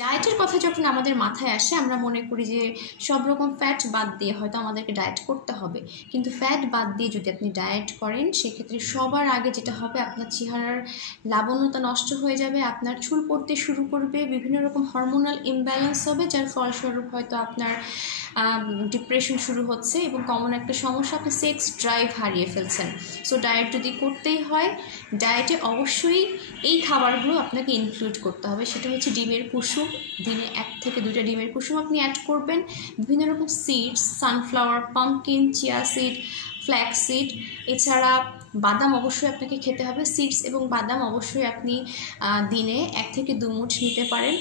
ডায়েটের কথা যখন আমাদের মাথায় আসে আমরা মনে করি যে সব রকম ফ্যাট বাদ দিয়ে হয়তো আমাদেরকে ডায়েট করতে হবে, কিন্তু ফ্যাট বাদ দিয়ে যদি আপনি ডায়েট করেন সেক্ষেত্রে সবার আগে যেটা হবে আপনার চেহারার লাবণ্যতা নষ্ট হয়ে যাবে, আপনার চুল পড়তে শুরু করবে, বিভিন্ন রকম হরমোনাল ইমব্যালেন্স হবে, যার ফলস্বরূপ হয়তো আপনার ডিপ্রেশন শুরু হচ্ছে এবং কমন একটা সমস্যা আপনি সেক্স ড্রাইভ হারিয়ে ফেলছেন। সো ডায়েট যদি করতেই হয়, ডায়েটে অবশ্যই এই খাবারগুলো আপনাকে ইনক্লুড করতে হবে। সেটা হচ্ছে ডিমের কুসুম, দিনে 1 থেকে 2টা ডিমের কুসুম আপনি অ্যাড করবেন, বিভিন্ন রকম seeds, sunflower, pumpkin, chia seed, flax seed, এছাড়া বাদাম অবশ্যই আপনাকে খেতে হবে। সিডস এবং বাদাম অবশ্যই আপনি দিনে 1 থেকে 2 মুঠ নিতে পারেন।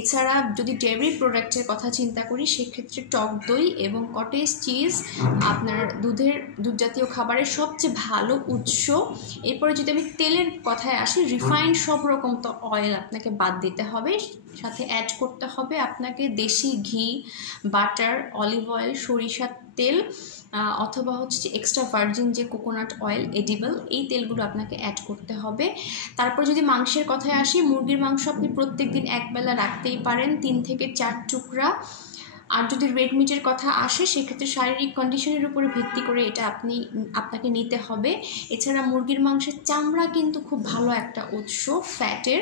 এছাড়া যদি ডেয়ারি প্রোডাক্টের কথা চিন্তা করি সেক্ষেত্রে টক দই এবং কটেজ চিজ আপনার দুধ জাতীয় খাবারের সবচেয়ে ভালো উৎস। এরপরে যদি আমি তেলের কথায় আসি, রিফাইন্ড সব রকম তো অয়েল আপনাকে বাদ দিতে হবে, সাথে অ্যাড করতে হবে আপনাকে দেশি ঘি, বাটার, অলিভ অয়েল, সরিষার তেল অথবা হচ্ছে এক্সট্রা ভার্জিন যে কোকোনাট অয়েল এডিবল, এই তেলগুলো আপনাকে অ্যাড করতে হবে। তারপর যদি মাংসের কথায় আসি, মুরগির মাংস আপনি প্রত্যেক দিন একবেলা রাখতেই পারেন 3 থেকে 4 টুকরা। আর যদি রেড মিটের কথা আসে সেক্ষেত্রে শারীরিক কন্ডিশনের উপরে ভিত্তি করে এটা আপনাকে নিতে হবে। এছাড়া মুরগির মাংসের চামড়া কিন্তু খুব ভালো একটা উৎস ফ্যাটের,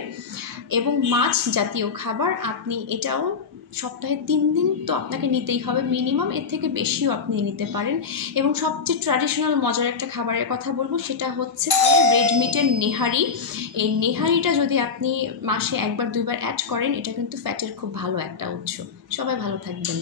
এবং মাছ জাতীয় খাবার আপনি এটাও সপ্তাহে 3 দিন তো আপনাকে নিতেই হবে মিনিমাম, এর থেকে বেশিও আপনি নিতে পারেন। এবং সবচেয়ে ট্র্যাডিশনাল মজার একটা খাবারের কথা বলবো, সেটা হচ্ছে রেড মিটের নেহারি। এই নেহারিটা যদি আপনি মাসে 1 বার 2 বার অ্যাড করেন, এটা কিন্তু ফ্যাটের খুব ভালো একটা উৎস। সবাই ভালো থাকবেন।